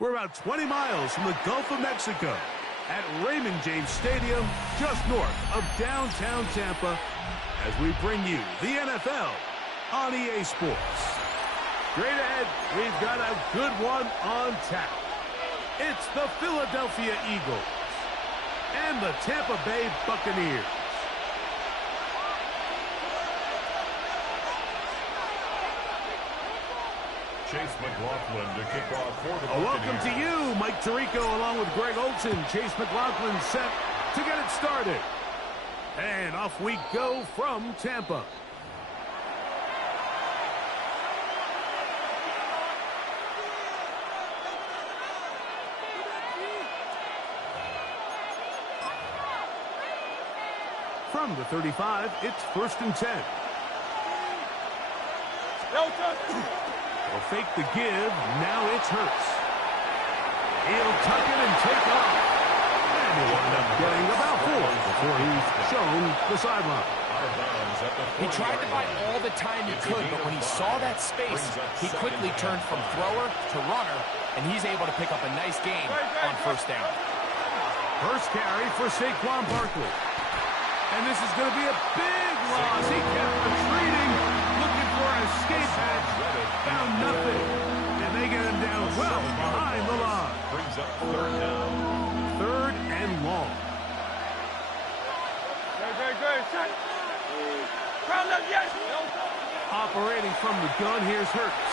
We're about 20 miles from the Gulf of Mexico at Raymond James Stadium, just north of downtown Tampa, as we bring you the NFL on EA Sports. Straight ahead, we've got a good one on tap. It's the Philadelphia Eagles and the Tampa Bay Buccaneers. Chase McLaughlin to kick off for the Buccaneers. Welcome to you, Mike Tirico, along with Greg Olson. Chase McLaughlin set to get it started. And off we go from Tampa. From the 35, it's 1st and 10. Will fake the give. Now it's Hurts. He'll tuck it and take off. And he'll end up getting about 4 before he's shown the sideline. He tried to buy all the time he could, but when he saw that space, he quickly turned from thrower to runner, and he's able to pick up a nice gain on 1st down. First carry for Saquon Barkley. And this is going to be a big loss. He kept retreating, looking for an escape hatch. Found nothing. And they get him down well behind the line. Brings up 3rd down. 3rd and long. Operating from the gun, here's Hurts.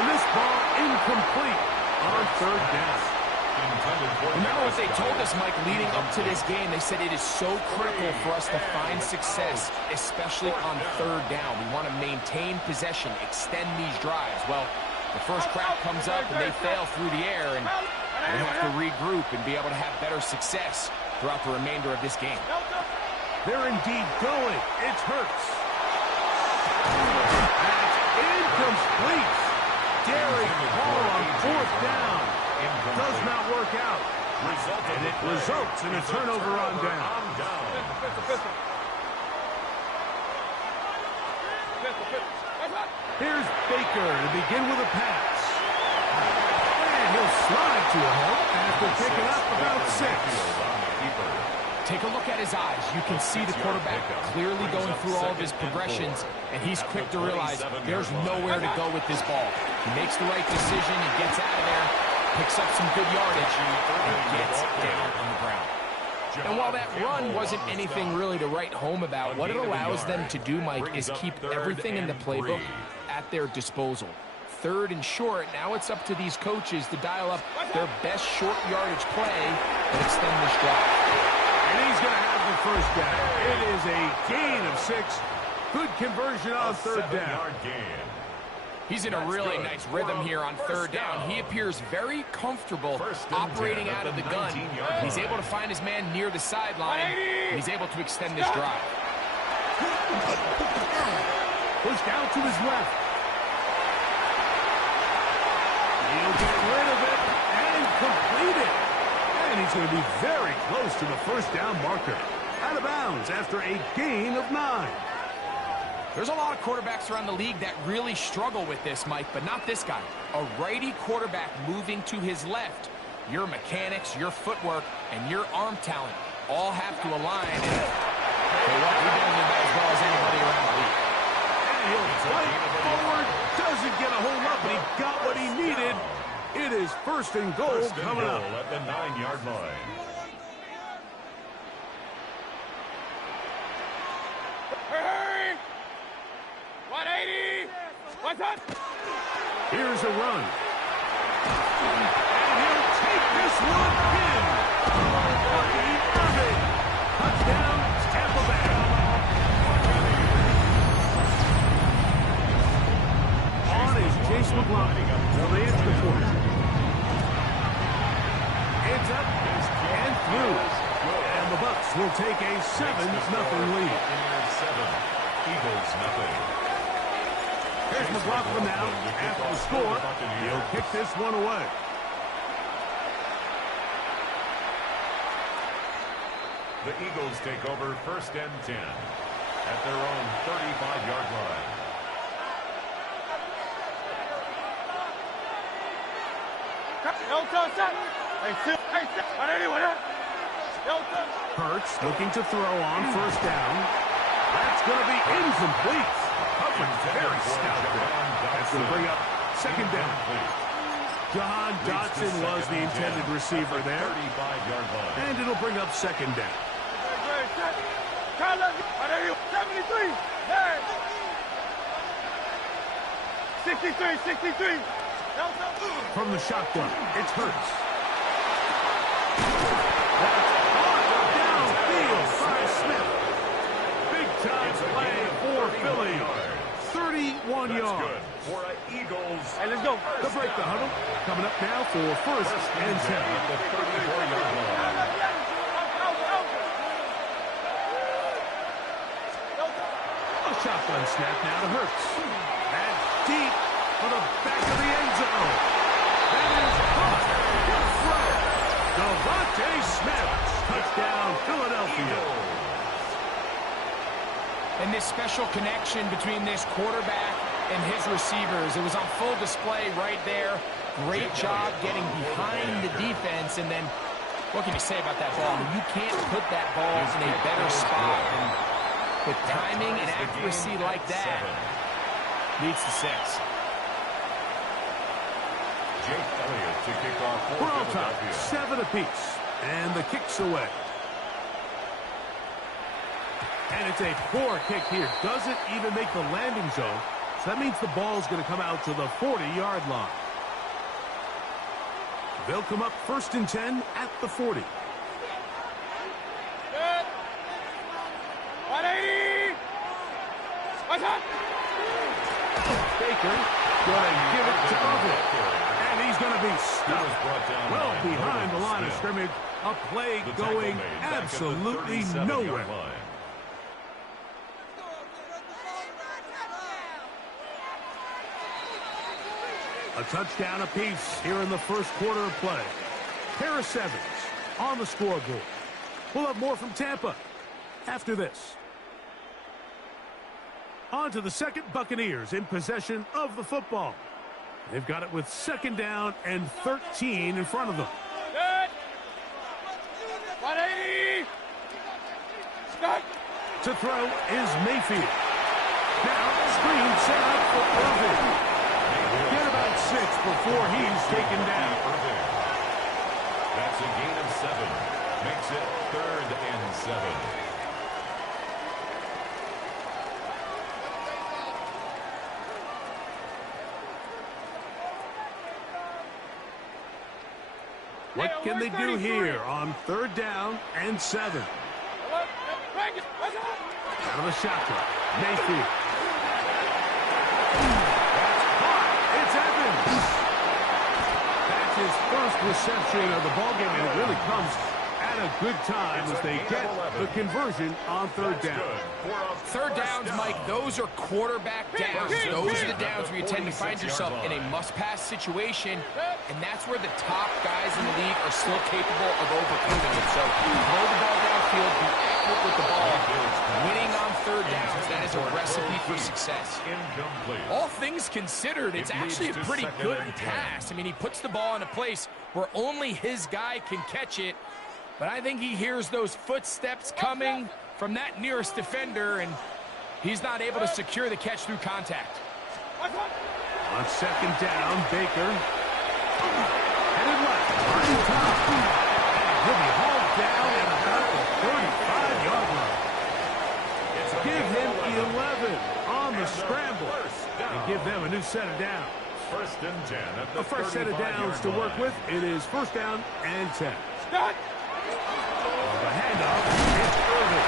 And this ball incomplete on 3rd down. Remember what they told us, Mike, leading up to this game. They said it is so critical for us to find success, especially on 3rd down. We want to maintain possession, extend these drives. Well, the first crack comes up and they fail through the air, and we have to regroup and be able to have better success throughout the remainder of this game. They're indeed going. It's Hurts. That's incomplete. Derek Hall on 4th down. Does not work out. And it results in a turnover on down. Here's Baker to begin with a pass. And he'll slide to a halt after picking up about 6. Take a look at his eyes. You can see the quarterback clearly going through all of his progressions, and he's quick to realize there's nowhere to go with this ball. He makes the right decision and gets out of there, picks up some good yardage, and gets down on the ground. And while that run wasn't anything really to write home about, what it allows them to do, Mike, is keep everything in the playbook at their disposal. 3rd and short, now it's up to these coaches to dial up their best short yardage play and extend this drive. And he's going to have the 1st down. It is a gain of 6. Good conversion on 3rd down. He's in a really nice rhythm here on 3rd down. He appears very comfortable operating out of the gun. He's able to find his man near the sideline. He's able to extend this drive. Pushed out to his left. He'll get rid of it and complete it. And he's going to be very close to the first down marker. Out of bounds after a gain of 9. There's a lot of quarterbacks around the league that really struggle with this, Mike, but not this guy. A righty quarterback moving to his left. Your mechanics, your footwork, and your arm talent all have to align. And hey, what? He does it as well as anybody around the league. And he'll fight forward. Doesn't get a whole lot, but he got what he needed. It is first and goal coming up. At the 9-yard line. Hey! 180! What's up? Here's a run. And he'll take this one in. Irving. Touchdown, Tampa Bay. On is Chase McLaughlin. Well, they answer the point. It's up and through. And the Bucs will take a 7-0 lead. 7. Eagles nothing. Here's McLaughlin now. After the score, he'll kick this one away. The Eagles take over first and 10 at their own 35-yard line. Hurts looking to throw on first down. That's going to be incomplete. Coverage very stout there. That's going to bring up second down. John Dotson was the intended receiver there. 35-yard line. And it'll bring up second down. 73! 63! From the shotgun, it's Hurts. That's caught downfield by Smith. Big-time play for Philly. 31 yards. Good for Eagles. Hey, let's go. They'll break the huddle. Coming up now for first and 10. At the 34-yard line. A shotgun snap now to Hurts. And deep for the back of the end zone. That is caught. Good throw. Devontae Smith. Touchdown, Philadelphia. And this special connection between this quarterback and his receivers, it was on full display right there. Great job getting behind the defense. And then, what can you say about that ball? I mean, you can't put that ball in a better spot. And with timing and accuracy like that, leads to 6. Jake Elliott to kick off for We're all tied, Philadelphia. 7 apiece. And the kick's away. And it's a poor kick here. Doesn't even make the landing zone. So that means the ball's going to come out to the 40-yard line. They'll come up first and 10 at the 40. 180! What's up? Baker going to give it to Irving. And he's going to be stuck well behind the line of scrimmage. A play going absolutely nowhere. A touchdown apiece here in the first quarter of play. Pair of 7s on the scoreboard. We'll have more from Tampa after this. On to the second. Buccaneers in possession of the football. They've got it with second down and 13 in front of them. Good. 180! Start. To throw is Mayfield. Now screen set up for Irving. Get about 6 before he's taken down. That's a gain of 7. Makes it 3rd and 7. What can they do here on 3rd down and 7? Out of the shotgun. Mayfield. It's Evans. That's his first reception of the ballgame, and it really comes had a good time as they get the conversion on third down. Third downs, Mike, those are quarterback downs. Those are the downs where you tend to find yourself in a must-pass situation, and that's where the top guys in the league are still capable of overcoming it. So throw the ball downfield, be accurate with the ball. Winning on third downs, that is a recipe for success. All things considered, it's actually a pretty good pass. I mean, he puts the ball in a place where only his guy can catch it, but I think he hears those footsteps coming from that nearest defender, and he's not able to secure the catch through contact. On second down, Baker. Headed left, on top. He'll be hauled down at about the 35-yard line. Give him 11 on the scramble and give them a new set of downs. First and 10 at the A fresh set of downs to work with. It is first down and 10. Start. The handoff is early.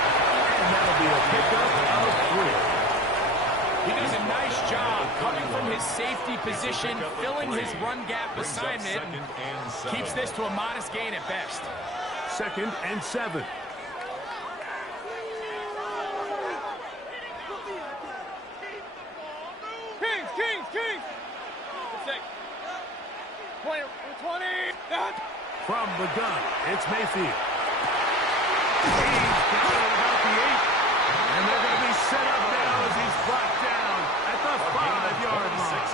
And that'll be a pickup of 3. He does a nice job coming from his safety position, filling his run gap assignment, keeps this to a modest gain at best. Second and 7. Kings. 20. From the gun, it's Mayfield. He's got it about the 8. And they're going to be set up now as he's brought down at the 5-yard line.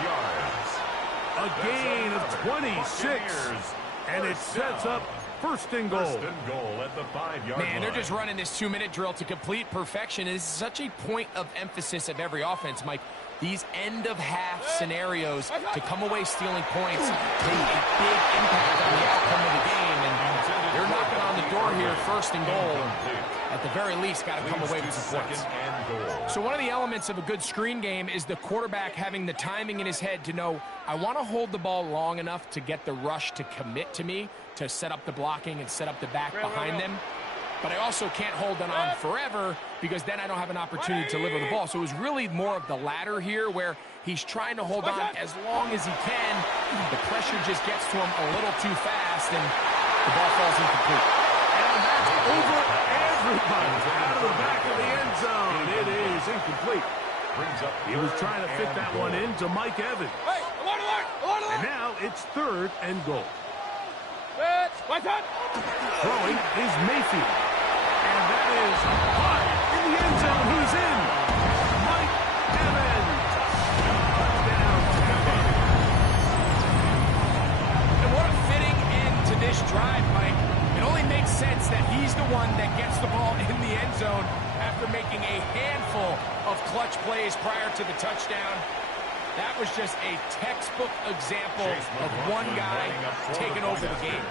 A gain of 26. And it sets up first and goal. First and goal at the 5-yard line. Man, they're just running this 2-minute drill to complete perfection. And this is such a point of emphasis of every offense, Mike. These end-of-half scenarios to come away stealing points make a big impact on the outcome of the game. And they're knocking on the door here, first and goal. At the very least, got to come away with some points. So one of the elements of a good screen game is the quarterback having the timing in his head to know, I want to hold the ball long enough to get the rush to commit to me, to set up the blocking and set up the back behind them. But I also can't hold it on forever because then I don't have an opportunity to deliver the ball. So it was really more of the latter here where he's trying to hold on as long as he can. The pressure just gets to him a little too fast and the ball falls incomplete. And that's over everybody out of the back of the end zone. It is incomplete. He was trying to fit that one in to Mike Evans. And now it's third and goal. Throwing is Mayfield. And that is high in the end zone. He's in. Mike Evans. Touchdown, Tampa. And what a fitting end to this drive, Mike. It only makes sense that he's the one that gets the ball in the end zone after making a handful of clutch plays prior to the touchdown. That was just a textbook example of one guy taking over the game.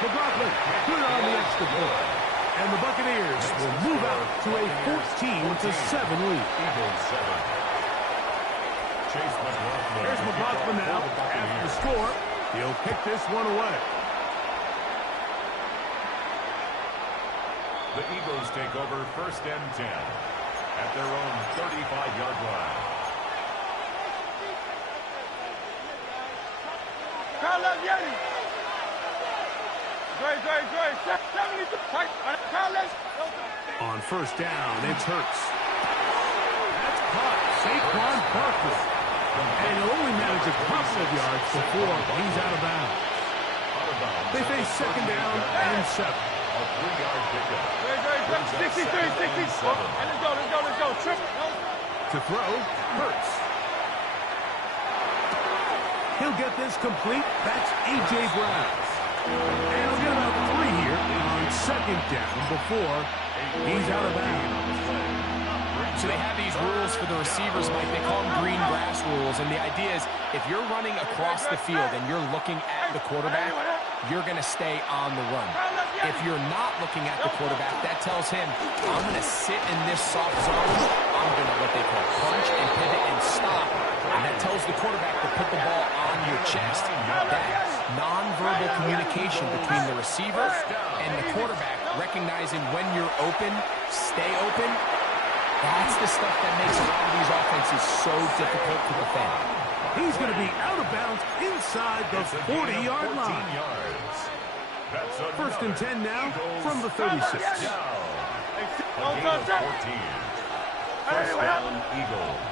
McLaughlin, good on the extra point. And the Buccaneers will move out to a 14-7 lead. Here's McLaughlin now. After the score, he'll kick this one away. The Eagles take over first and 10 at their own 35-yard line. On first down, it's Hurts. That's caught. Saquon Barkley. And he'll only manage a couple of yards before he's out of bounds. They face second down and 7. A 3-yard pickup. 63. Let's go. To throw, Hurts. He'll get this complete. That's A.J. Brown. And he'll get about 3 here on second down before he's out of bounds. So they have these rules for the receivers, Mike. They call them green grass rules. And the idea is if you're running across the field and you're looking at the quarterback, you're going to stay on the run. If you're not looking at the quarterback, that tells him, I'm going to sit in this soft zone. I'm going to what they call punch and pivot and stop. And that tells the quarterback to put the ball on your chest. That nonverbal communication between the receiver and the quarterback, recognizing when you're open, stay open, that's the stuff that makes a lot of these offenses so difficult to defend. He's going to be out of bounds inside the 40-yard line. First and 10 now from the 36. A gain of 14. First down, Eagles.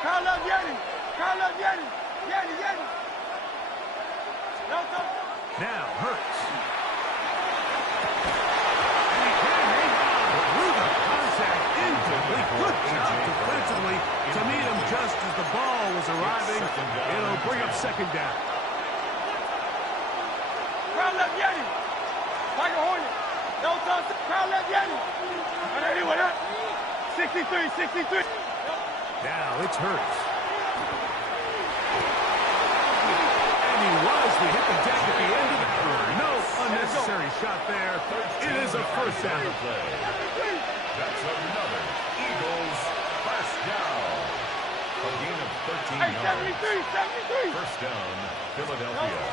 Call up Yeti. Call up Yeti. Yeti. Now Hurts. And he can hang on through the contact incomplete. Good job defensively to meet him just as the ball was arriving. It'll bring up second down. Call up Yeti. Tiger Hornet. No touch. Call up Yeti. And anyway, 63. Now it's Hurts. And he wisely hit the deck at the end of that one. No unnecessary shot there. It is a first down. That's another Eagles first down. A gain of 13 yards. 73. First down, Philadelphia.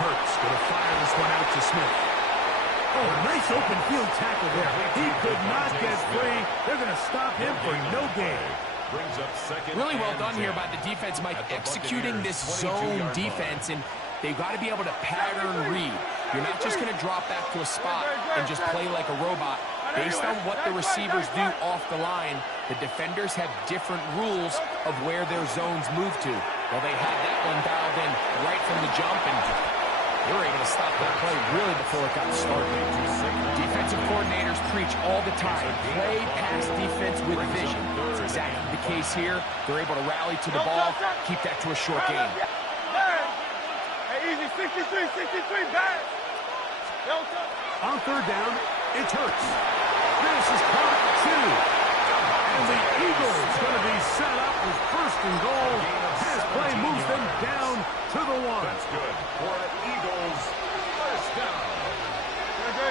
Hurts going to fire this one out to Smith. Oh, nice open field tackle there. He could not get free. They're going to stop him for no gain. Brings up second. Really well done here by the defense, Mike, executing this zone defense, and they've got to be able to pattern read. You're not just going to drop back to a spot and just play like a robot. Based on what the receivers do off the line, the defenders have different rules of where their zones move to. Well, they had that one dialed in right from the jump, and they were able to stop that play really before it got started. Defensive coordinators preach all the time, play pass defense with vision. It's exactly the case here. They're able to rally to the ball, keep that to a short game. Hey, easy, 63, bad. On third down, it's Hurts. This is caught two. And the Eagles going to be set up with first and goal. This play moves them down to the one. That's good for an Eagles first down.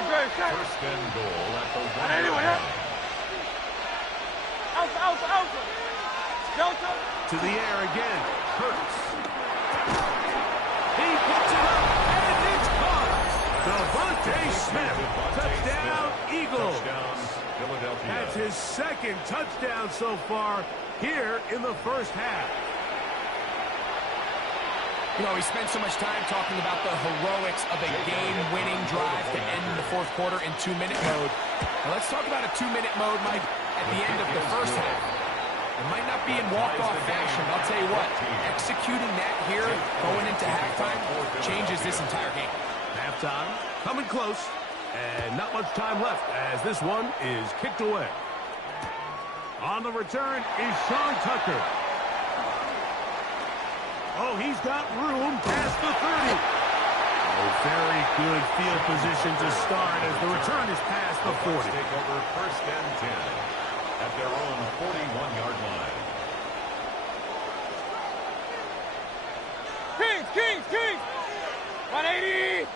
Great. First and goal at the one. Anyway, Alpha. Delta. To the air again. Hurts. He puts it up, and it's caught. Devontae Smith. Touchdown, Eagles. Touchdown, Philadelphia. That's his second touchdown so far here in the first half. You know, we spent so much time talking about the heroics of a game-winning drive to end the fourth quarter in 2-minute mode. Now let's talk about a 2-minute mode, Mike, at the end of the first half. It might not be in walk-off fashion, but I'll tell you what, executing that here, going into halftime, changes this entire game. Halftime coming close, and not much time left as this one is kicked away. On the return is Sean Tucker. Oh, he's got room past the 30. A very good field position to start as the return is past the 40. Take over first and 10 at their own 41-yard line. Kings. 180.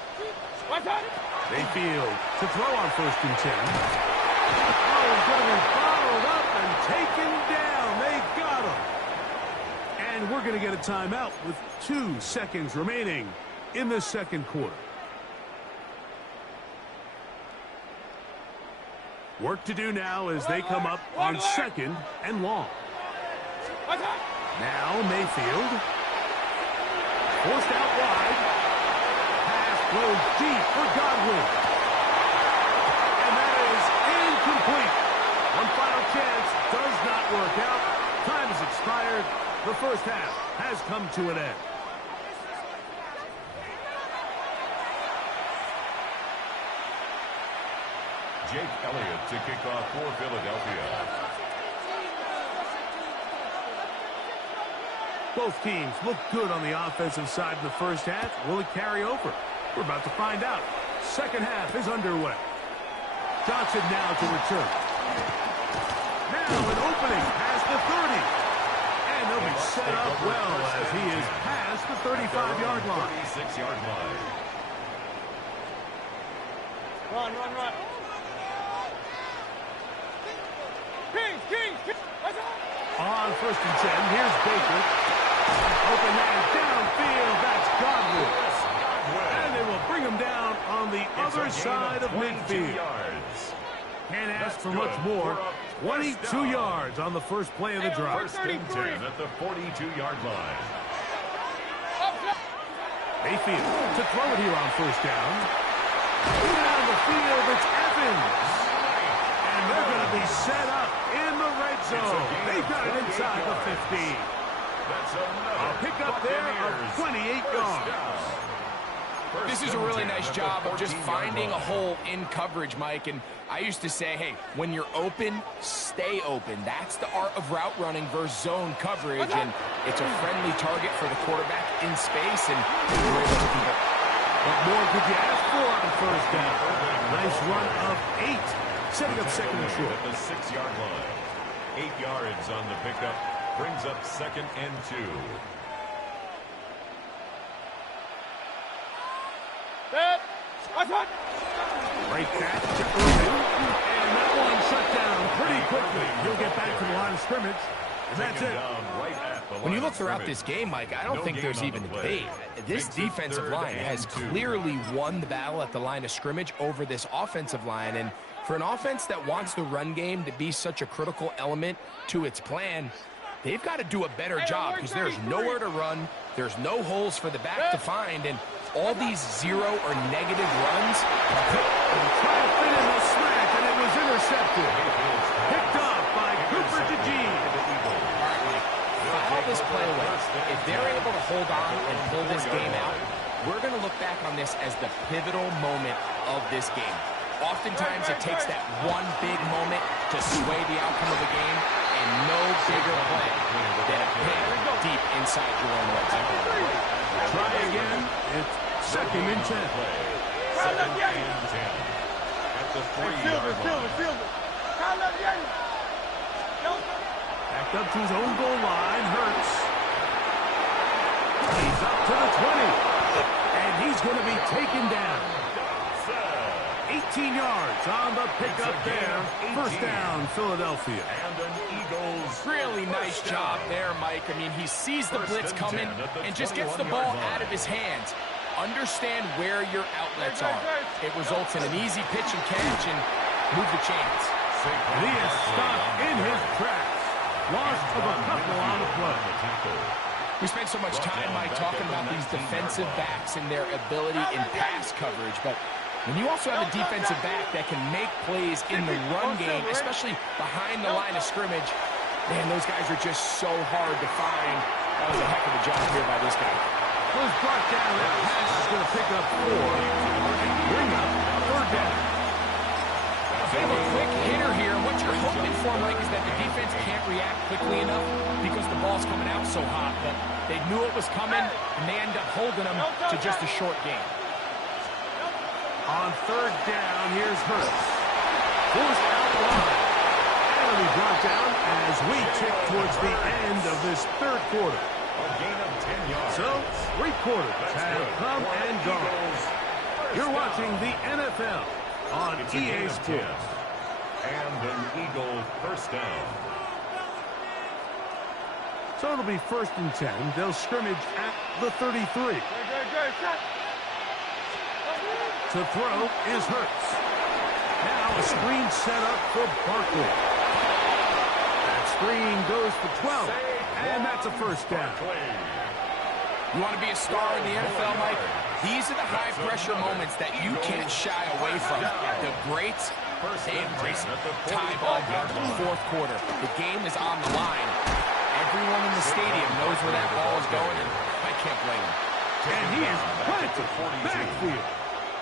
What's on? Mayfield to throw on first and 10. Oh, he's going to be followed up and taken down. They got him. And we're going to get a timeout with 2 seconds remaining in the second quarter. Work to do now as they come up on second and long. Now Mayfield. Forced out wide. Pass goes deep for Godwin. And that is incomplete. One final chance does not work out. Time has expired. The first half has come to an end. Jake Elliott to kick off for Philadelphia. Both teams look good on the offensive side in the first half. Will it carry over? We're about to find out. Second half is underway. Johnson now to return. Now an opening past the 30. And they'll be set up well as he is past the 35-yard line. 36-yard line. Run. Kings. What's on? On first and 10, here's Baker. Open man downfield, that's Godwin. And they will bring him down on the other side of midfield. Can't ask for much more. 22 yards on the first play of the drive. First and 10 at the 42-yard line. Mayfield to throw it here on first down. Down the field, it's Evans. And they're going to be set up in the red zone. They've got it inside the 15. A pickup there of 28 yards. This is a really nice job of just finding a hole in coverage, Mike. And I used to say, hey, when you're open, stay open. That's the art of route running versus zone coverage. And it's a friendly target for the quarterback in space. And we're able to do it. What more could you ask for on first down? Nice run of 8. Setting up second and short. At the 6-yard line. 8 yards on the pickup. Brings up 2nd and 2. Great catch to Irvin. And that one shut down pretty quickly. He'll get back to the line of scrimmage. And that's it. When you look throughout this game, Mike, I don't think there's even debate. This defensive line has clearly won the battle at the line of scrimmage over this offensive line. And for an offense that wants the run game to be such a critical element to its plan, they've got to do a better job because there's nowhere to run. There's no holes for the back to find. And all these zero or negative runs. Trying to fit in the slant, and it was intercepted. Picked up by Cooper DeGene. File this play away. If they're able to hold on and pull this game out, we're going to look back on this as the pivotal moment of this game. Oftentimes, it takes that one big moment to sway the outcome of the game, and no bigger play than a pick deep inside your own red zone. Try again. It's 2nd and 10. At the 3-yard line. Backed up to his own goal line. Hurts. He's up to the 20. And he's going to be taken down. 18 yards on the pickup there. First down, Philadelphia. And an Eagles. Really nice job there, Mike. I mean, he sees the blitz coming and just gets the ball out of his hands. Understand where your outlets are. It results in an easy pitch and catch and move the chains. And he is stopped in his tracks. Loss of a couple on the play. We spent so much time, Mike, talking about these defensive backs and their ability in pass coverage, but when you also have a defensive back that can make plays in the run game, especially behind the line of scrimmage, man, those guys are just so hard to find. That was a heck of a job here by this guy. Was brought down. That pass is going to pick up 4 and bring up 3rd down. They have a quick hitter here. What you're hoping for, Mike, is that the defense can't react quickly enough because the ball's coming out so hot. But they knew it was coming, and they end up holding them to just a short game. On 3rd down, here's Hurts. Forced out wide. And it'll be brought down as we tick towards the end of this 3rd quarter. A gain of 10 yards. So, 3 quarters have come and gone. You're watching the NFL on EA Sports. And an Eagle first down. So it'll be 1st and 10. They'll scrimmage at the 33. To throw is Hurts. Now a screen set up for Barkley. That screen goes for 12. And that's a first down. You want to be a star in the NFL, Mike? These are the high-pressure moments that you can't shy away from. The greats, they embrace it. Tie ball game, 4th quarter. The game is on the line. Everyone in the stadium knows where that ball is going, and I can't blame him. And he is planted backfield.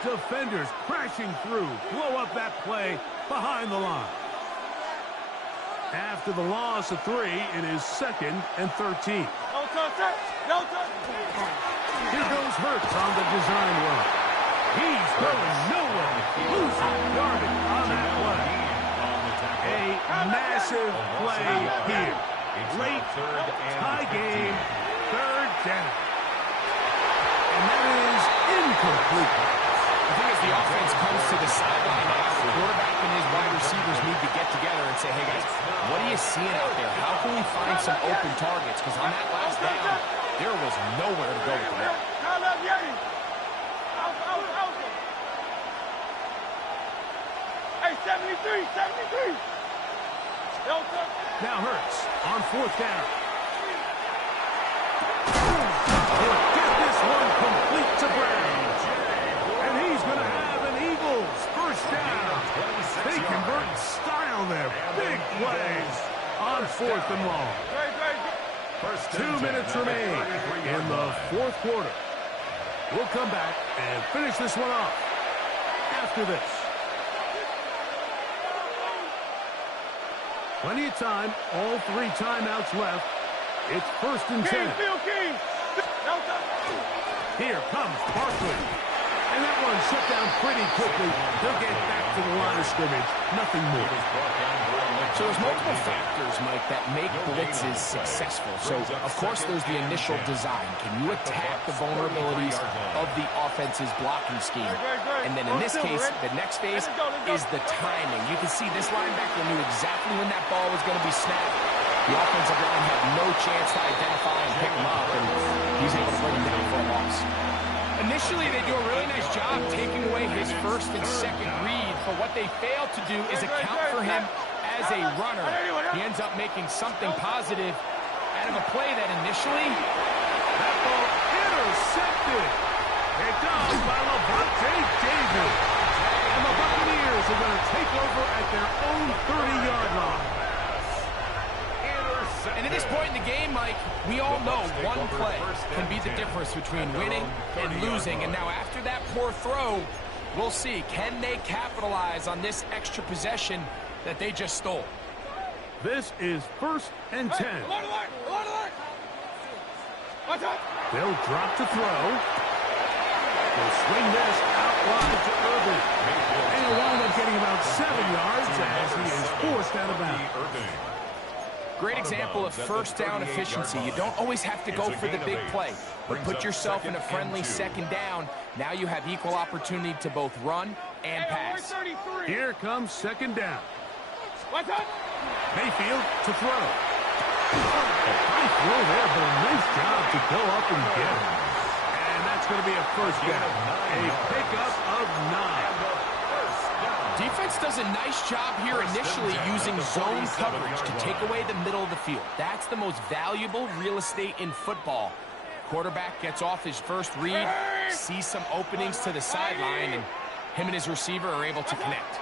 Defenders crashing through, blow up that play behind the line. After the loss of 3, it is 2nd and 13. No touch, no touch. Here goes Hurts on the design run. He's going nowhere. Losing yardage on that play. A massive play here. Late, tie game, 3rd down. And that is incomplete. I think as the offense comes to the sideline now, the quarterback and his wide receivers need to get together and say, hey, guys, what are you seeing out there? How can we find some open targets? Because on that last down, there was nowhere to go with the ball. Hey, 73, 73. Now Hurts on 4th down. He'll get this one complete big plays on 4th and long. 2 minutes remain in the 4th quarter. We'll come back and finish this one off after this. Plenty of time, all 3 timeouts left. It's 1st and 10. Here comes Barkley. And that one shut down pretty quickly. They'll get back to the line of scrimmage. Nothing more. So there's multiple factors, Mike, that make blitzes successful. So, of course, there's the initial design. Can you attack the vulnerabilities of the offense's blocking scheme? And then in this case, the next phase is the timing. You can see this linebacker knew exactly when that ball was going to be snapped. The offensive line had no chance to identify and pick him up, and he's able to bring him down for a loss. Initially, they do a really nice job taking away his 1st and 2nd read, but what they fail to do is account for him as a runner. He ends up making something positive out of a play that initially... That ball intercepted. Picked up by Levante David. And the Buccaneers are going to take over at their own 30-yard line. And at this point in the game, Mike, we all know one play can be the difference between winning and losing. And now after that poor throw, we'll see, can they capitalize on this extra possession that they just stole? This is 1st and 10. They'll drop to throw. They'll swing this out wide to Irving. And he'll wind up getting about 7 yards as he is forced out of bounds. Great example of 1st down efficiency. You don't always have to go for the big play, but put yourself in a friendly 2nd down. Now you have equal opportunity to both run and pass. Here comes 2nd down. Mayfield to throw. A high throw there, but a nice job to go up and get him. And that's going to be a 1st down. A pickup of 9. Defense does a nice job here initially using zone coverage to take away the middle of the field. That's the most valuable real estate in football. Quarterback gets off his 1st read, sees some openings to the sideline, and him and his receiver are able to connect.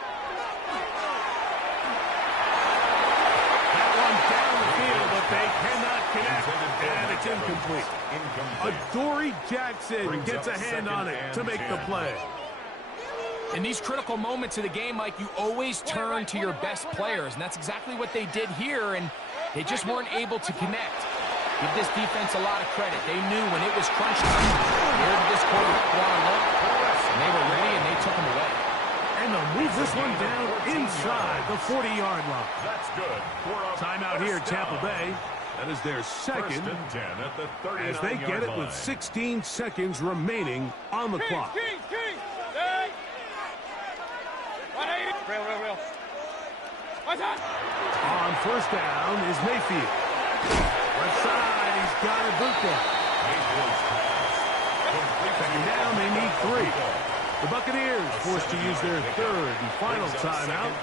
That one down the field, but they cannot connect, and it's incomplete. Adoree Jackson gets a hand on it to make the play. In these critical moments of the game, Mike, you always turn to your best players, and that's exactly what they did here, and they just weren't able to connect. Give this defense a lot of credit. They knew when it was crunch time, where did this quarterback want to look, and they were ready, and they took him away. And they'll move this one down inside the 40-yard line. That's good. Timeout here, Tampa Bay. That is their 2nd, 1st and 10 at the 39-yard as they get it with 16 seconds remaining on the clock. On 1st down is Mayfield. Left side, he's got Ibuka. 2nd down, they need 3. The Buccaneers forced to use their 3rd and final timeout,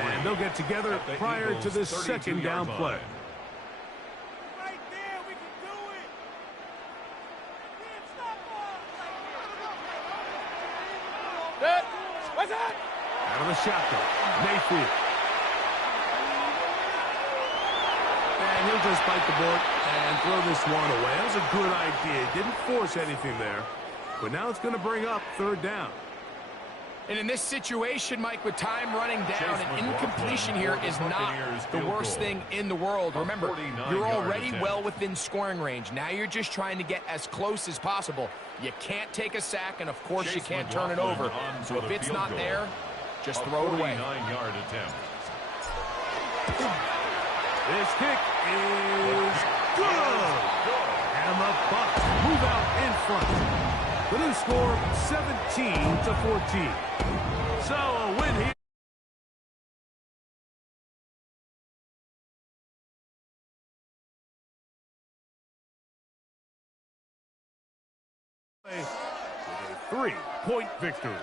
and they'll get together prior to this 2nd down play. Out of the shotgun, Mayfield. And he'll just bite the bullet and throw this one away. That was a good idea. Didn't force anything there. But now it's going to bring up 3rd down. And in this situation, Mike, with time running down, an incompletion here is not the worst thing in the world. Remember, you're already well within scoring range. Now you're just trying to get as close as possible. You can't take a sack, and of course you can't turn it over. So if it's not there, just throw it away. 49-yard attempt. This kick is good. And the Bucs move out in front. The new score, 17-14. So a win here. With a 3-point victory.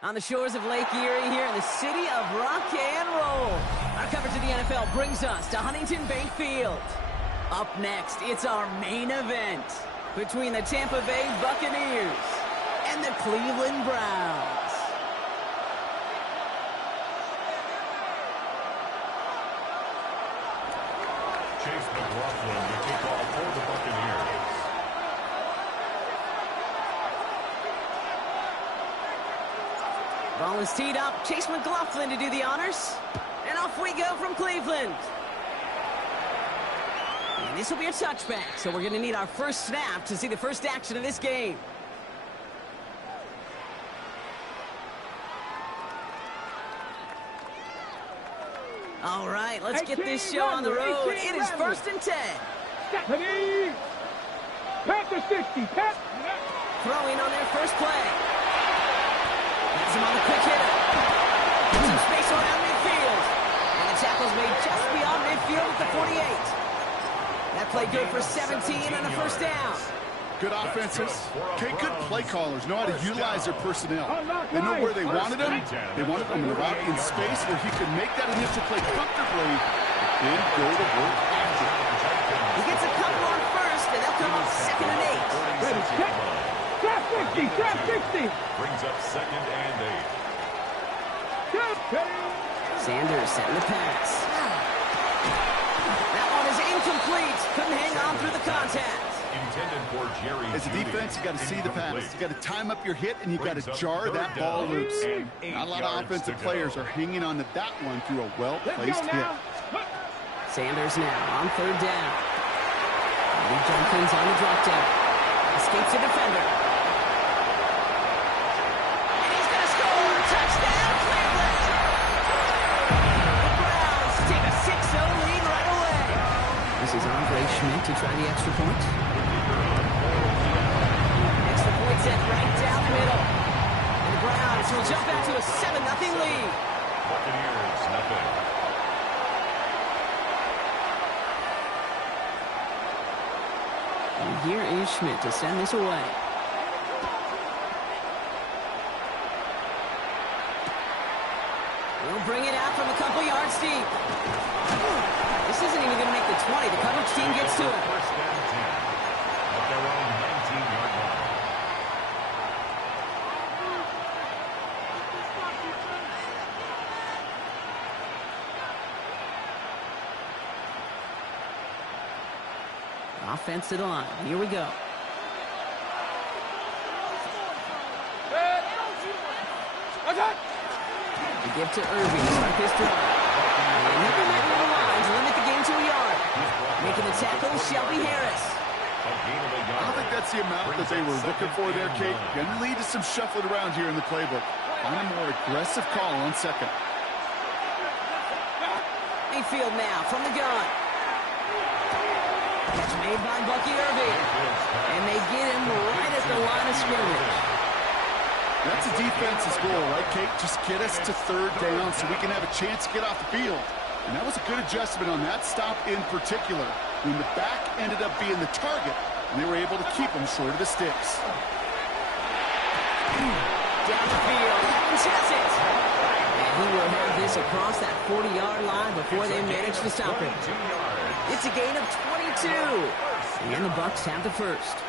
On the shores of Lake Erie here in the city of rock and roll. Our coverage of the NFL brings us to Huntington Bank Field. Up next, it's our main event between the Tampa Bay Buccaneers and the Cleveland Browns. Chase McLaughlin to kick off for the Buccaneers. Ball is teed up. Chase McLaughlin to do the honors. And off we go from Cleveland. And this will be a touchback, so we're going to need our first snap to see the first action of this game. All right, let's get this show on the road. It is 1st and 10. Ready? Pat the 60. Pat. Throwing on their first play. Has him on the quick hitter. Some space around midfield. And the tackle's made just beyond midfield at the 48. That play good for 17 and a first down. Good offenses. Okay, good play callers know how to utilize their personnel. They know where they wanted him. They wanted him to route in space where he could make that initial play comfortably, then go to work after. He gets a couple on first, and they'll come up 2nd and 8. Ready? Set. Trap 60. Trap 60. Brings up 2nd and 8. Ready? Sanders setting the pass. That one is incomplete. Couldn't hang on through the contact. Intended for Jerry. As a defense, you got to see the pass. You got to time up your hit, and you got to jar that ball loose. Not a lot of offensive players are hanging on to that one through a well-placed hit. Sanders now on 3rd down. Lee Jenkins on the drop down. Escapes a defender. And he's going to score! Touchdown, Cleveland! The Browns take a 6-0 lead right away. This is Andre Schmidt to try the extra point. Extra point set right down the middle. And the Browns will jump back to a 7-0 lead. Buccaneers, nothing. And here is Schmidt to send this away. He'll bring it out from a couple yards deep. This isn't even going to make the 20. The coverage team gets to it. 1st and 10 at their own 19-yard line. Offense to the line. Here we go. To give to Irving to start this drive. And he'll be back on the line to limit the game to a yard. Making the tackle, Shelby Harris. I don't think that's the amount that they were looking for there, Kate. Going to lead to some shuffling around here in the playbook. Find a more aggressive call on 2nd. Mayfield now from the gun. Catch made by Bucky Irving. And they get him right at the line of scrimmage. That's a defense's goal, right, Kate? Just get us to 3rd down so we can have a chance to get off the field. And that was a good adjustment on that stop in particular, when the back ended up being the target, and they were able to keep him short of the sticks. Down the field, Evans has it. And he will have this across that 40-yard line before they manage to stop him. It's a gain of 22. And the Bucs have the first.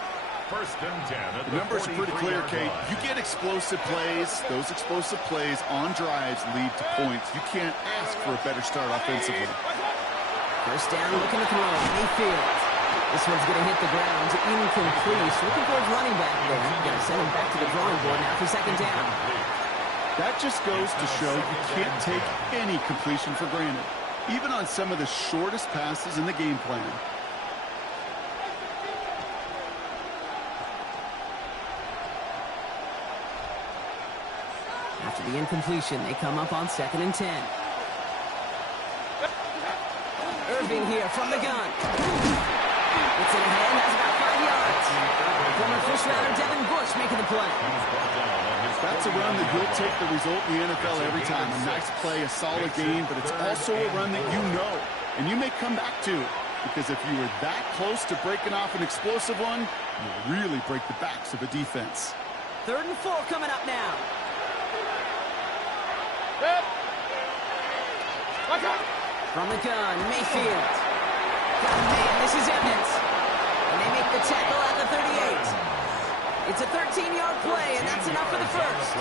1st and 10 at the numbers are pretty clear, Kate. You get explosive plays. Those explosive plays on drives lead to points. You can't ask for a better start offensively. 1st down, looking to throw. Mayfield. This one's going to hit the ground. Incomplete. Looking for his running back there. Going to send him back to the drawing board now for 2nd down. That just goes to show you can't take any completion for granted, even on some of the shortest passes in the game plan. After the incompletion, they come up on 2nd and 10. Irving here from the gun. It's in ahead, has about 5 yards. Former first-rounder Devin Bush making the play. That's a run that you'll take the result in the NFL every time. A nice play, a solid game, but it's also a run that you know, and you may come back to. Because if you were that close to breaking off an explosive one, you'll really break the backs of a defense. 3rd and 4 coming up now. Watch out. From the gun, Mayfield. Oh, man, this is Evans. And they make the tackle at the 38. It's a 13-yard play, and that's enough for the first.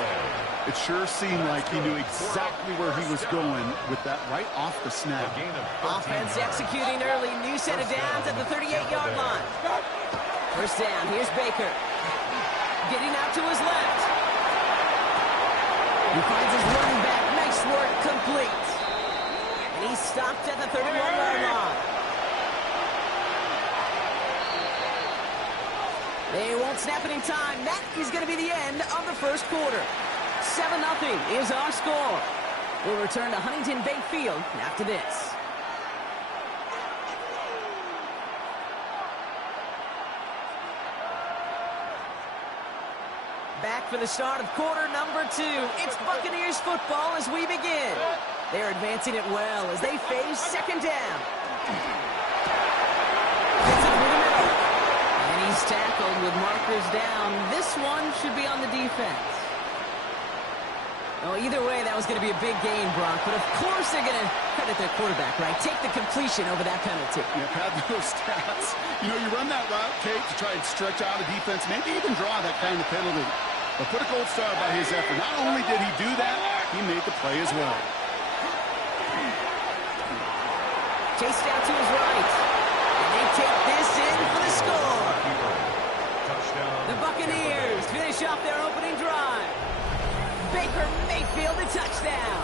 It sure seemed like he knew exactly where he was going with that right off the snap. Offense executing early. New set of downs at the 38-yard line. First down. Here's Baker. Getting out to his left. He finds his running back. Nice work. Complete. And he's stopped at the 31-yard line. They won't snap it in time. That is going to be the end of the first quarter. 7-0 is our score. We'll return to Huntington Bank Field after this. Back for the start of quarter number 2. It's Buccaneers football as we begin. They're advancing it well as they face second down. Gets it through the middle. And he's tackled with markers down. This one should be on the defense. Oh, either way, that was going to be a big gain, Brock. But of course they're going to credit their quarterback, right? Take the completion over that penalty. Yep, had those stats. You know, you run that route, Kate, to try and stretch out a defense, maybe even draw that kind of penalty. But put a gold star by his effort. Not only did he do that, he made the play as well. Chased out to his right. And they take this in for the score. The Buccaneers finish off their opening drive. Baker Mayfield, a touchdown.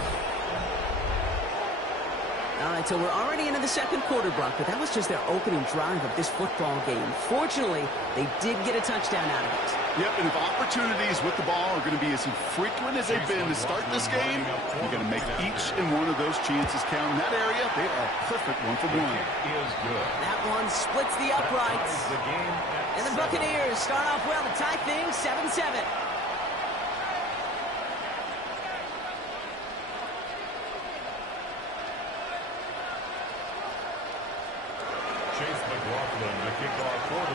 All right, so we're already into the second quarter, Brock, but that was just their opening drive of this football game. Fortunately, they did get a touchdown out of it. Yep, and if opportunities with the ball are going to be as infrequent as they've been to start this game, you're going to make each and one of those chances count. In that area, they are perfect one-for-one. That one splits the uprights. And the Buccaneers start off well to tie things 7-7.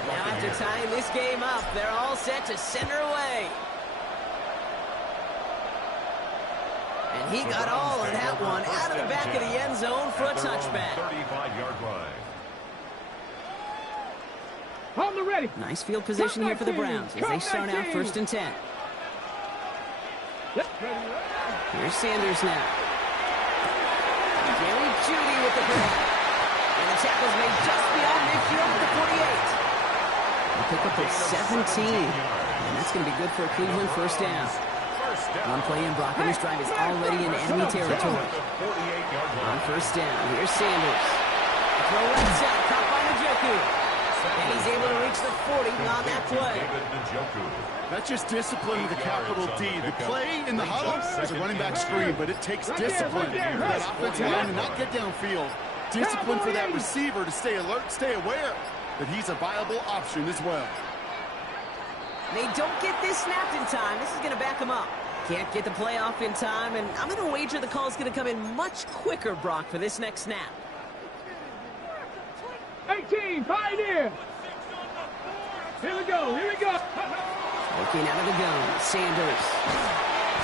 Now after tying this game up, they're all set to center away. And he got all of that one out of the back of the end zone for a touchback. 35-yard line. Hold the ready. Nice field position here for the Browns as they start out 1st and 10. Here's Sanders now. Jerry Jeudy with the grab. And the tackle's made just beyond midfield at the 48. They pick up a 17. And that's going to be good for a Cleveland first down. One play in, Brock, and this drive is already in enemy territory. On first down, here's Sanders. Throw right side, caught by Njoku. And he's able to reach the 40 on that play. That's just discipline with a capital D. The play in the huddle is a running back screen, but it takes discipline for that offensive line to not get downfield. Discipline for that receiver to stay alert, stay aware that he's a viable option as well. They don't get this snapped in time. This is going to back them up. Can't get the play off in time, and I'm going to wager the call is going to come in much quicker, Brock, for this next snap. 18, Pioneer. Here we go, here we go. Looking out of the gun, Sanders.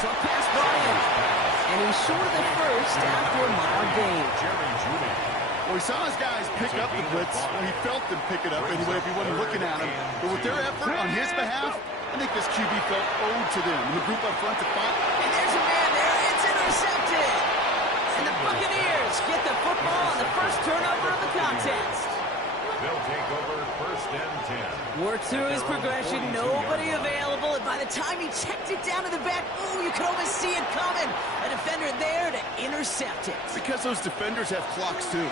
Short pass Bryant. And he's short of the first after a mild gain. Well, he saw his guys pick up the blitz. Well, he felt them pick it up anyway if he wasn't looking at him. But with their effort on his behalf, I think this QB felt owed to them. And the group up front to fight. And there's a man there. It's intercepted. And the Buccaneers get the football on the first turnover of the contest. They'll take over 1st and 10. Worked through his progression. Nobody available. And by the time he checked it down to the back, ooh, you could almost see it coming. A defender there to intercept it. Because those defenders have clocks, too.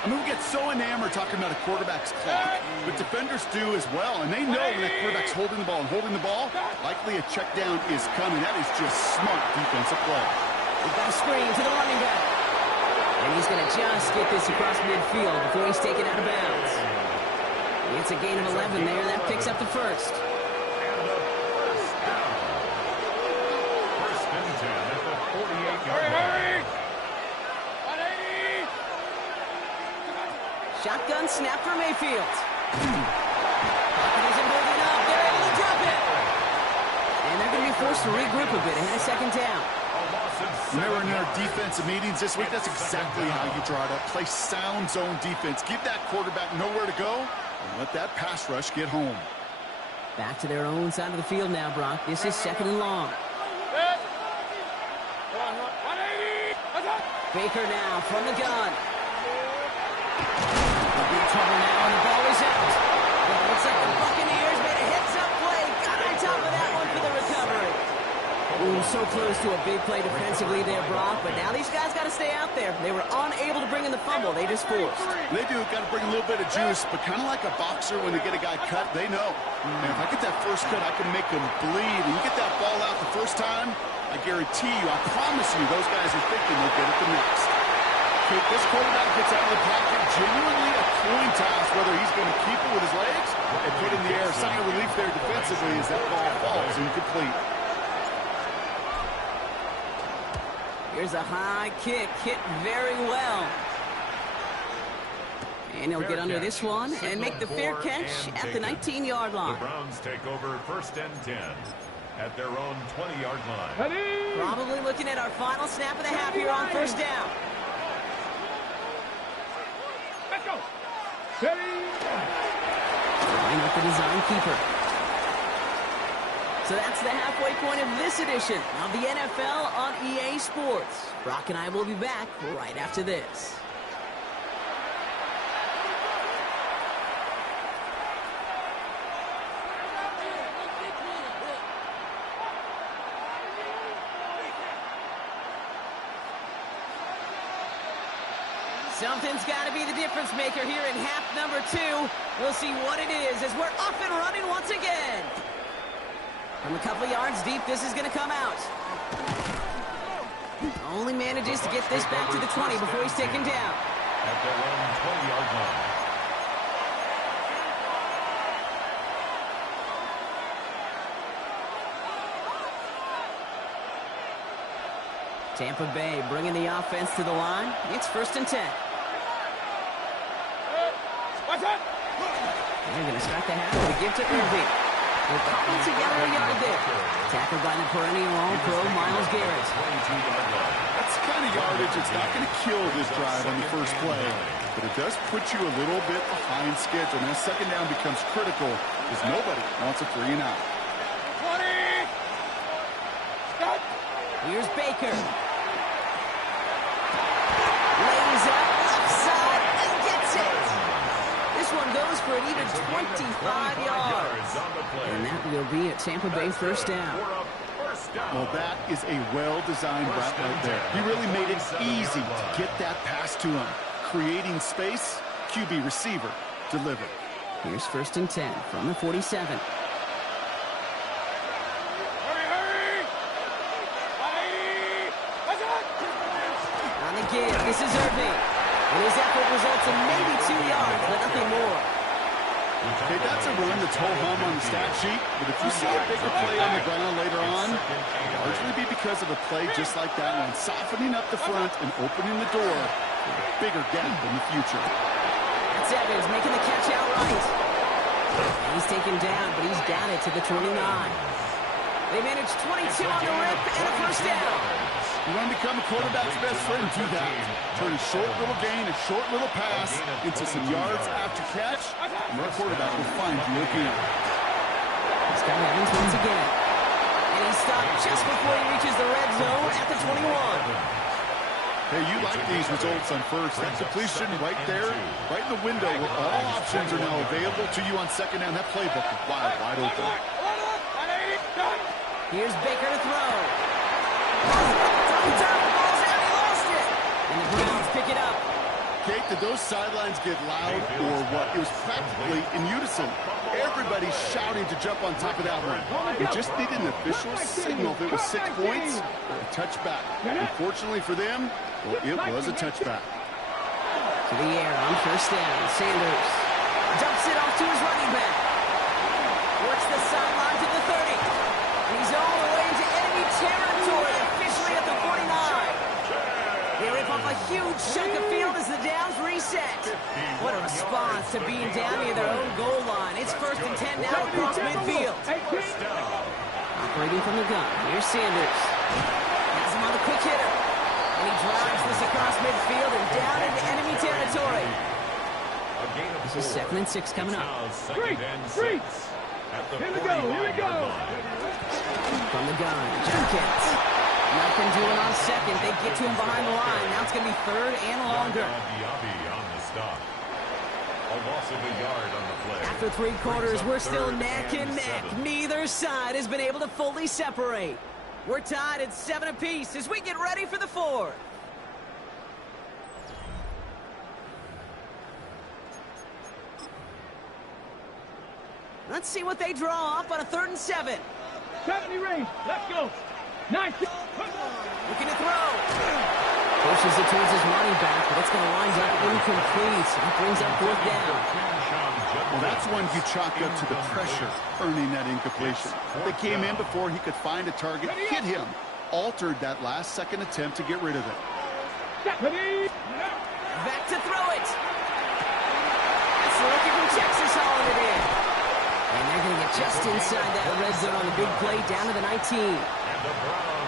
I mean, we get so enamored talking about a quarterback's clock, but defenders do as well, and they know when that quarterback's holding the ball and holding the ball, likely a check down is coming. That is just smart defensive play. We've got a screen to the running back. And he's going to just get this across midfield before he's taken out of bounds. It's a gain of 11 there. That picks up the first. And a first down. 1st and 10 at the 48-yard line. Shotgun snap for Mayfield. Buccaneers are moving up. They're able to drop it. And they're going to be forced to regroup a bit ahead of second down. A loss When they were in our defensive meetings this week, that's exactly how you draw it up. Play sound zone defense. Give that quarterback nowhere to go and let that pass rush get home. Back to their own side of the field now, Brock. This is 2nd and long. Baker now from the gun. Big trouble now, and the ball is out. But it looks like the Buccaneers made a heads-up play. Got on top of that one for the recovery. Ooh, so close to a big play defensively there, Brock. But now these guys got to stay out there. They were unable to bring in the fumble. They just forced. They do. Got to bring a little bit of juice, but kind of like a boxer when they get a guy cut, they know. Man, if I get that first cut, I can make him bleed. And you get that ball out the first time, I guarantee you, I promise you, those guys are thinking they'll get it the next. Okay, this quarterback gets out of the pocket, genuinely a coin toss, whether he's going to keep it with his legs and put it in the air. Sign of relief there defensively as that ball falls incomplete. Here's a high kick, hit very well. And he'll get under this one and make the fair catch at the 19-yard line. The Browns take over 1st and 10 at their own 20-yard line. Probably looking at our final snap of the half here on 1st down. Let's go. Line up the design keeper. So that's the halfway point of this edition of the NFL on EA Sports. Brock and I will be back right after this. Something's got to be the difference maker here in half number 2. We'll see what it is as we're off and running once again. From a couple of yards deep, this is going to come out. Only manages to get this back to the 20 before he's taken down. At their own 20-yard line. Tampa Bay bringing the offense to the line. It's 1st and 10. They're going to start the half with a give to Irving. They're cobbled together a yard there. Tackled by the perennial All-Pro Myles Garrett. That's the kind of yardage that's not going to kill this drive on the first play, but it does put you a little bit behind schedule. Now 2nd down becomes critical because nobody wants a 3 and out. 20. Stop. Here's Baker. Lays up left side and gets it. This one goes for an even 25 yards. And that will be a Tampa Bay 1st down. Well, that is a well-designed route right there. He really made it easy to get that pass to him. Creating space, QB receiver, deliver. Here's 1st and 10 from the 47. On the give, this is Irving. And his effort results in maybe 2 yards, but nothing more. Okay, that's a run that's ho-hum on the stat sheet, but if you see a bigger play on the ground later on, it'll largely be because of a play just like that one, softening up the front and opening the door for a bigger gap in the future. That's Evans making the catch outright. And he's taken down, but he's got it to the 29. They managed 22 on the rip and a 1st down. You want to become a quarterback's best friend, do that. Turn a short little gain, a short little pass into some yards after catch, and your quarterback will find you again. He's got Evans once again. And he's stopped just before he reaches the red zone at the 21. Hey, you like these results on first. That completion right there, right in the window where all options are now available to you on 2nd down. That playbook is wide open. Here's Baker to throw. He's out, the ball's out, he lost it. And the Browns pick it up. Kate, did those sidelines get loud or what? It was practically in unison. Everybody's shouting to jump on top of that one. We just needed an official signal if it was 6 points or a touchback. Unfortunately for them, well, it was a touchback. To the air on 1st down. Sanders dumps it off to his running back. Works the sideline to the 30. And he's all the way into enemy territory, officially at the 49. They rip off a huge chunk of field as the downs reset. What a response to being down near their own goal line. It's 1st and 10 now across midfield. Operating from the gun. Here's Sanders. Has him on the quick hitter. And he drives this across midfield and down into enemy territory. This is 2nd and 6 coming up. Three. Here we go. From the gun, Jenkins. Nothing doing on 2nd. They get to him behind the line. Now it's going to be 3rd and longer. On the stop. A loss of a yard on the play. After 3 quarters, we're still neck and neck. Neither side has been able to fully separate. We're tied at 7 apiece as we get ready for the 4th. Let's see what they draw up on a 3rd and 7. 70 range. Let's go. 9. Looking to throw. Pushes it towards his running back, but it's going to wind up incomplete. That brings up 4th down. Well, that's one you chalk up to the pressure, earning that incompletion. They came in before he could find a target, hit him, altered that last second attempt to get rid of it. Back to throw it. That's the rookie from Texas hauling it in. And they're going to get just inside that red zone on the big play down to the 19.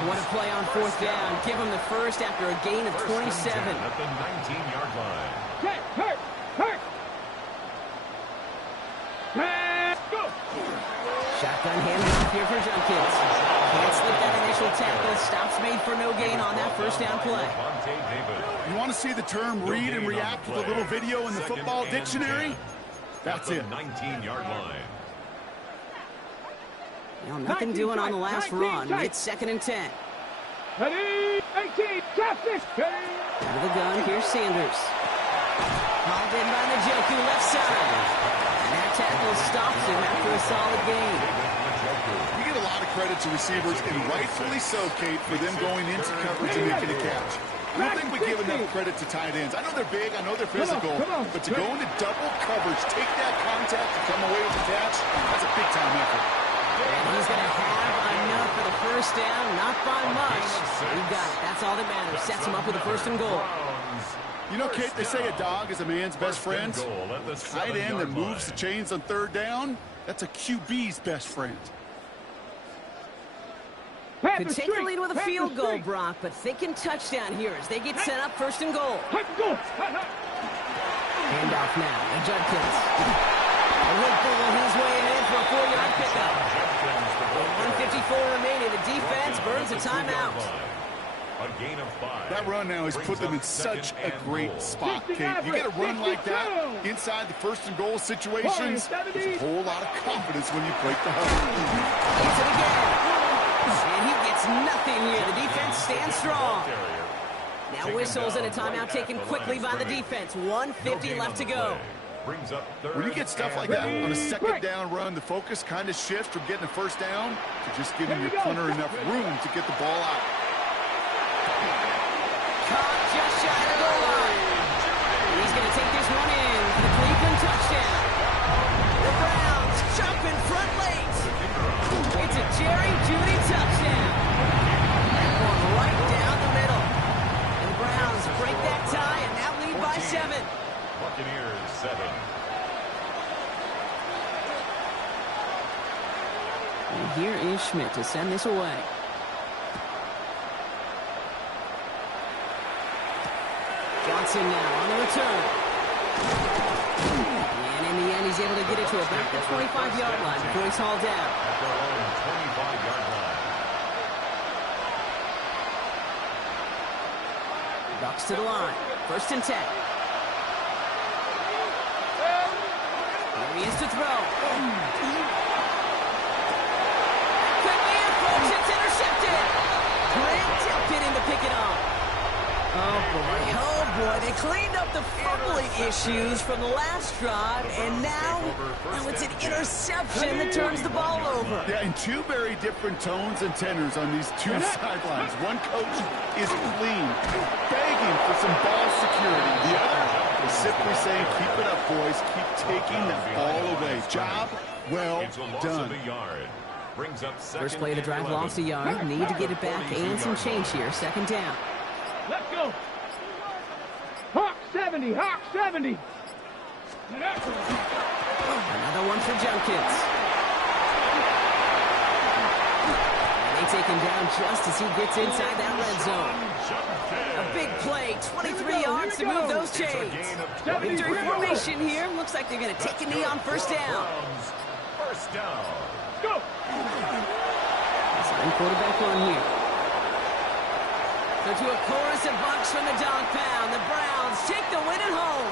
What a play on 4th down. Give them the first after a gain of 27. At the 19-yard line. Hurt. Go. Shotgun handoff here for Jenkins. Can't slip that initial tackle. Stops made for no gain on that 1st down play. You want to see the term read and react with a little video in the football dictionary? That's it. 19-yard line. Well, nothing doing on the last run. It's 2nd and 10. Ready, 18, traffic. Out of the gun, here's Sanders. Hauled in by Njoku, left side. And that tackle stops him after a solid gain. You get a lot of credit to receivers, and rightfully so, Kate, for them going into coverage and making a catch. I don't think we give enough credit to tight ends. I know they're big, I know they're physical, but to go into double coverage, take that contact, and come away with the catch, that's a big-time effort. And he's going to have enough for the 1st down, not by much. He got it. That's all that matters. Sets him up with a 1st and goal. You know, Kate, they say a dog is a man's best friend. Tight end that moves the chains on 3rd down, that's a QB's best friend. Could take the lead with a field goal, Brock, but thinking touchdown here as they get set up 1st and goal. Handoff now, and Judkins. A wiggle his way ahead for a 4-yard pickup. With 1:54 remaining, the defense burns a timeout. That run now has put them in such a great spot, Kate. You get a run like that inside the 1st and goal situations, there's a whole lot of confidence when you break the huddle. Hits it again. And he gets nothing here. The defense stands strong. Now whistles and a timeout taken quickly by the defense. 1:50 left to go. When you get stuff like that on a 2nd down run, the focus kind of shifts from getting a 1st down to just giving your punter enough room to get the ball out. Caught just shy of the goal line. He's going to take this one in for the Cleveland touchdown. The Browns jumping front late. It's a Jerry Jeudy touchdown. That one right down the middle. And the Browns break that tie and now lead by 7. Buccaneers 7. And here is Schmidt to send this away. Johnson now on the return. And in the end, he's able to get it to about the 25-yard line before he's hauled down. At their own 25-yard line. Bucks to the line. 1st and 10. Here he is to throw. Could be it, folks. It's intercepted. Grant Delpit in to pick it up. Oh boy, they cleaned up the fumbling issues from the last drive, and now it's an interception that turns the ball over. Yeah, and 2 very different tones and tenors on these 2 sidelines. One coach is clean, begging for some ball security. The other is simply saying, keep it up, boys. Keep taking that ball away. Job well done. First play of the drive lost a yard. Need to get it back and some change here. 2nd down. Let's go. Hawk 70, Hawk 70. Another one for Jenkins. And They take him down just as he gets inside that red zone. A big play, 23 yards to move those chains. Victory formation here. Looks like they're going to take a knee on first down. First down. Go! Sign quarterback on here. So to a chorus of bucks from the dog pound, the Browns take the win at home.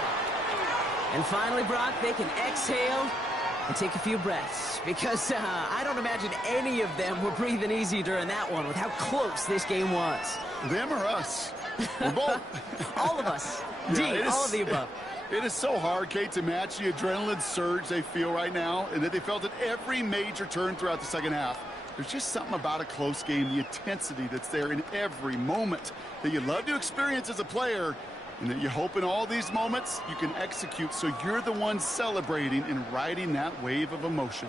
And finally, Brock, they can exhale and take a few breaths, because I don't imagine any of them were breathing easy during that one with how close this game was. Them or us? We're both. All of us. Yeah, All of the above. It is so hard, Kate, to match the adrenaline surge they feel right now, and that they felt at every major turn throughout the second half. There's just something about a close game, the intensity that's there in every moment that you love to experience as a player, and that you hope in all these moments you can execute so you're the one celebrating and riding that wave of emotion.